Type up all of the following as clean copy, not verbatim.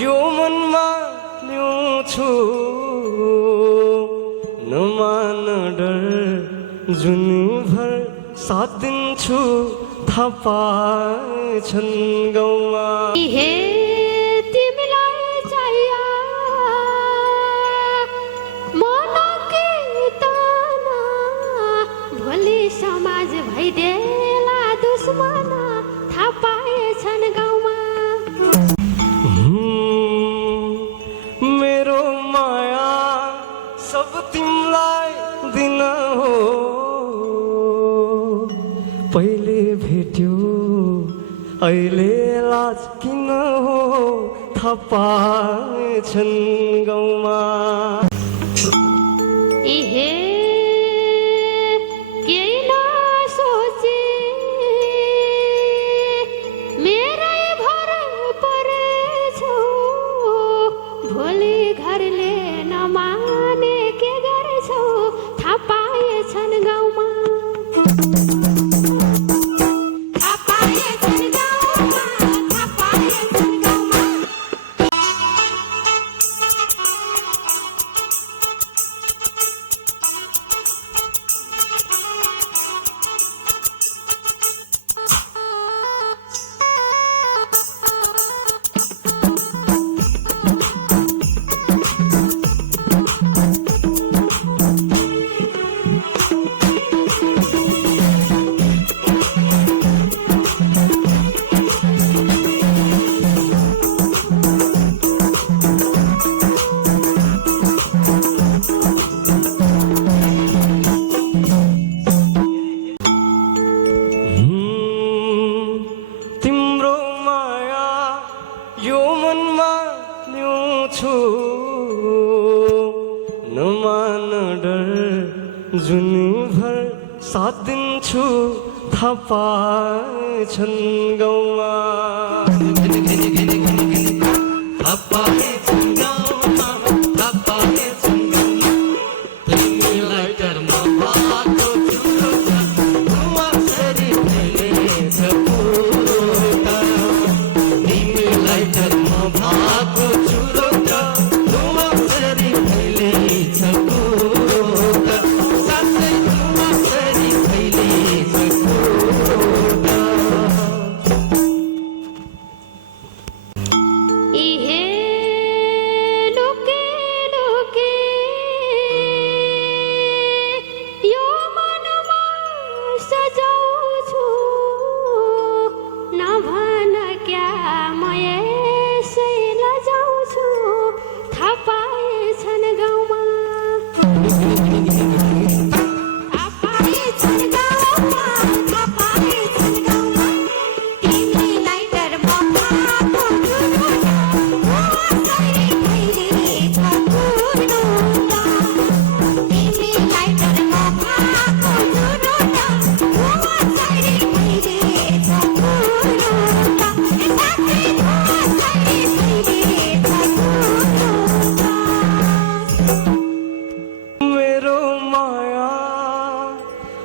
यो मनमा ल्याउँछु नमान डर जुनभर साथ दिन्छु थाहा पाएछन् गाउँमा हे तिमीलाई चाहियो मन कीर्तना भोलि समाज भइदेला दुश्मन थाहा पाएछन् गाउँमा मेरो माया सब तिमीलाई दिन हो पहिले भेट्यो अहिले लाज किन हो थाहा पाएछन् गाउँमा हे केही नसोचे मेरै भर परेछौ भोलि घरले नमाने के गर्छौ थाहा पाएछन् गाउँमा तिम्रो माया यो मनमा ल्याउँछु नमान डर जुनभर साथ दिन्छु थाहा पाएछन् गाउँमा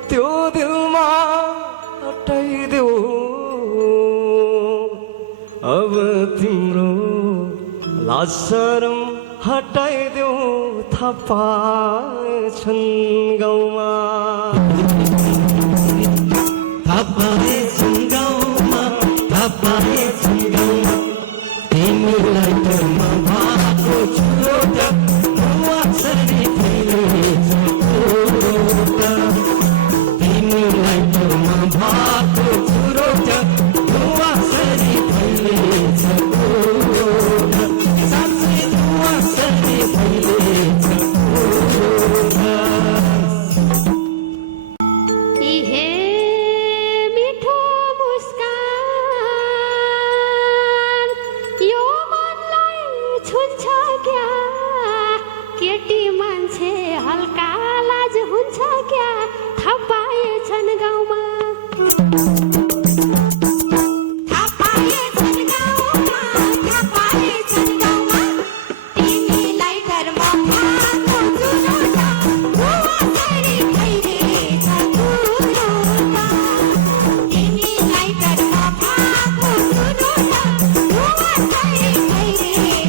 त्यो दिलमा हटाइदेऊ अब तिम्रो लाज शरम हटाइदेऊ थाहा पाएछन् गाउँमा थाहा पाएछन् गाउँमा थाहा पाएछन् गाउँमा तिमीलाई घरमा भएको चुरोट मुवासरी फैलेछ तिमीलाई घरमा भएको चुरोट मुवासरी फैलेछ साँच्चै मुवासरी फैलेछ हे मिठो मुस्कान यो मनलाई छुन्छ क्या केटी मान्छे हल्का लाज हुन्छ क्या थाहा पाएछन् गाउँमा तिमीलाई घरमा भएको चुरोट मुवासरी फैलेछ तिमीलाई घरमा भएको चुरोट मुवासरी फैलेछ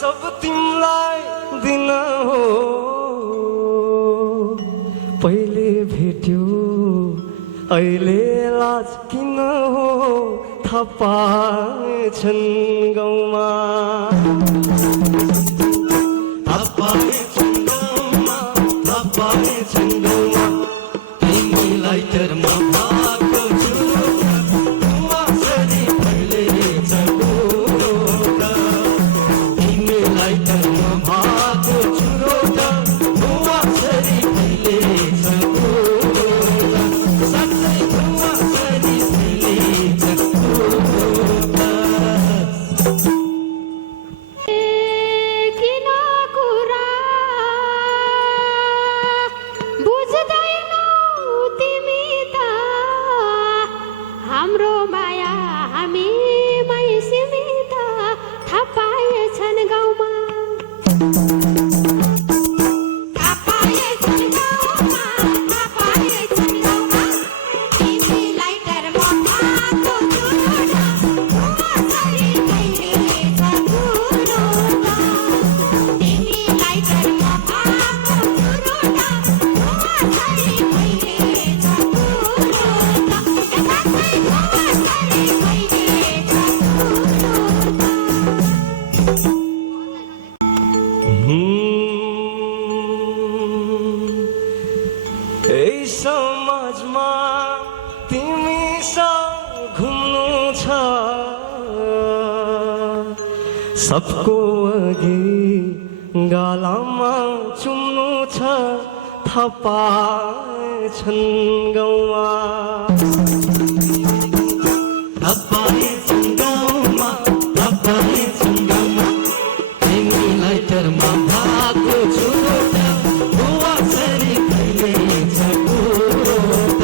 सब तिमलाई दिन हो पहिले भेट्यो अहिले लाज किन हो थाहा पाएछन् गाउँमा तिमीलाई टरमा भएको छुरी फैलेछ कुरोट तिमीलाई टरमा भएको छुरोट धुवासरी फैलेछ कुरोट साँच्चै धुवासरी फैलेछ कुरोट किन कुरा बुझ्दैनौ तिमी त हाम्रो माया हामीमै सीमित थाहा पाएछन् गाउँमा थाहा पाएछन् गाउँमा तिमीलाई टरमा भएको छुरोट धुवासरी फैलेछ कुरोट तिमीलाई टरमा भएको छुरोट धुवासरी फैलेछ कुरोट साँच्चै धुवासरी फैलेछ यही समाजमा तिमीसँग घुम्नु छ सबको अघि गालामा चुम्नु छ थाहा पाएछन् गाउँमा तिमीलाई टरमा भएको छुरोट धुवासरी फैलेछ कुरोट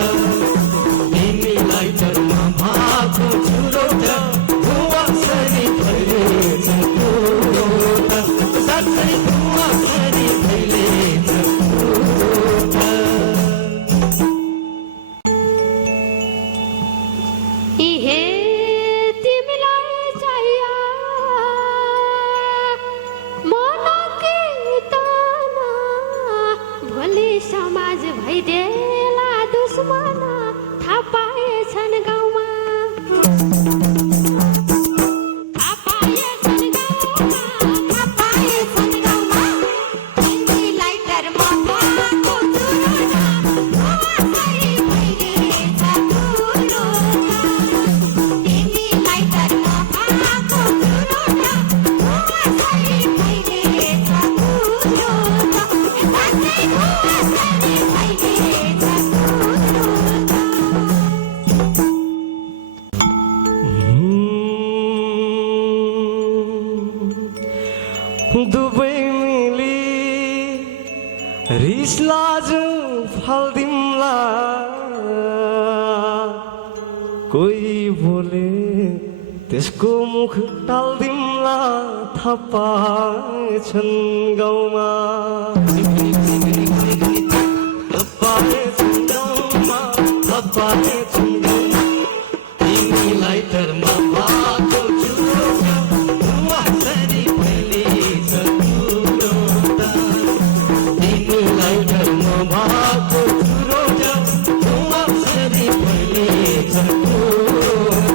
तिमीलाई टरमा भएको छुरोट धुवासरी फैलेछ कुरोट साँच्चै धुवासरी फैलेछ कुरोट इहे तिमीलाई चाहियो मन कीर्तन भोलि समाज भइदेला दुश्मन थाहा पाएछन् गाउँमा थाहा पाएछन् गाउँमा तिमीलाई टरमा भएको छुरोट धुवासरी फैलेछ कुरोट तिमीलाई टरमा भएको छुरोट धुवासरी फैलेछ कुरोट साँच्चै धुवासरी फैलेछ कुरोट दुबै मिली रिस लाज फाल्दिउँला कोही बोले त्यसको मुख टाल्दिउँला थाहा पाएछन् गाउँमा तिमीलाई टरमा भएको छुरोट धुवासरी फैलेछ कुरोट तिमीलाई टरमा भएको छुरोट धुवासरी फैलेछ कुरोट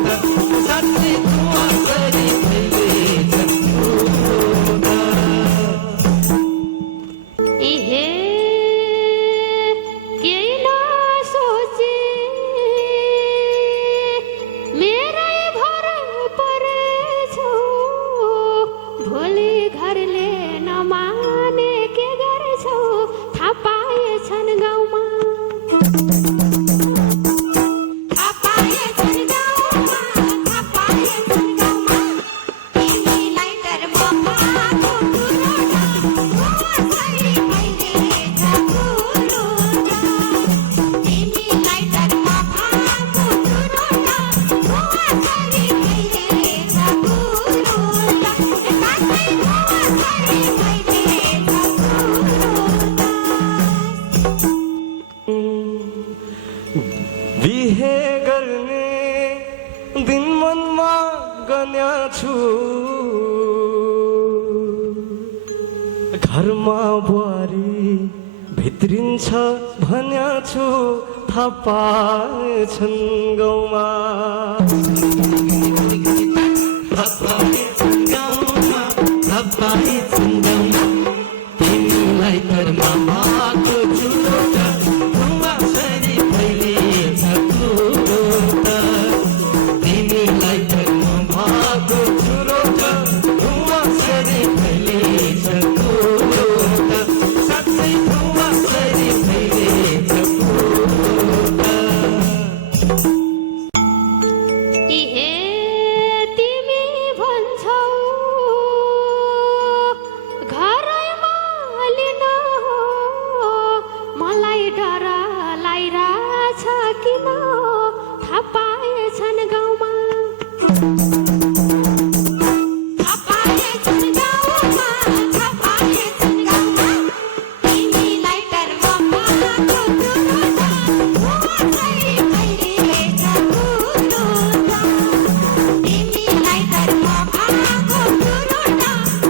साँच्चै धुवासरी फैलेछ कुरोट इहे केही नसोची मेरै भर परेछौ भोलि घरले नमाने के गर्छौ थाहा पाएछन् गाउँमा थाहा पाएछन् गाउँमा तिमीलाई टरमा भएको छुरोट धुवासरी फैलेछ कुरोट तिमीलाई टरमा भएको छुरोट धुवासरी फैलेछ कुरोट साँच्चै धुवासरी फैलेछ घरमा बुहारी भित्रिन्छ भन्या छु थाहा पाएछन् गाउँमा तिमीलाई घरमा माको चुरोट धुवासरी फैलिएछ कुरोट तिमीलाई घरमा माको चुरोट धुवासरी फैलिएछ कुरोट साँच्चै धुवासरी फैलिएछ कुरोट इहे तिमी भन्छौ घरैमा लिन हो मलाई डर लागिरहेछ किन थाहा पाएछन् गाउँमा तिमीलाई डरमा माको चुरोट धुवासरी फैलिएछ कुरोट तिमीलाई डरमा माको चुरोट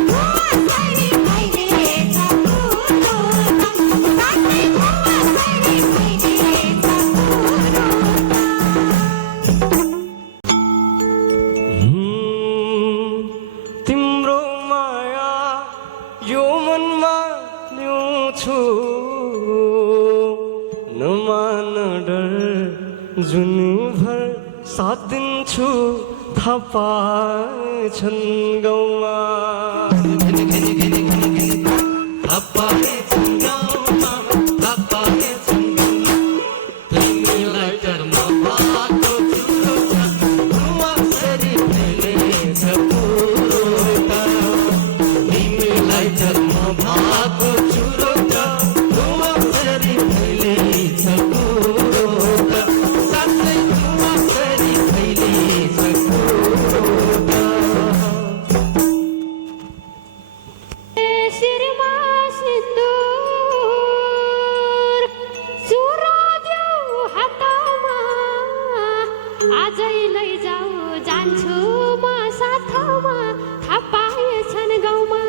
धुवासरी फैलिएछ कुरोट साँच्चै धुवासरी फैलिएछ कुरोट तिम्रो माया यो मनमा ल्याउँछु नमान डर जुनीभर साथ दिन्छु थाहा पाएछन् गाउँमा थाहा पाएछन् गाउँमा थाहा पाएछन् गाउँमा तिमीलाई घरमा माको चुरोट धुवासरी फैलिएछ कुरोट तिमीलाई घरमा माको चुरोट धुवासरी फैलिएछ कुरोट साँच्चै धुवासरी फैलिएछ कुरोट शिरमा सिन्दुर चुरादेऊ हातमा आजै लैजाऊ जान्छु म साथमा थाहा पाएछन् गाउँमा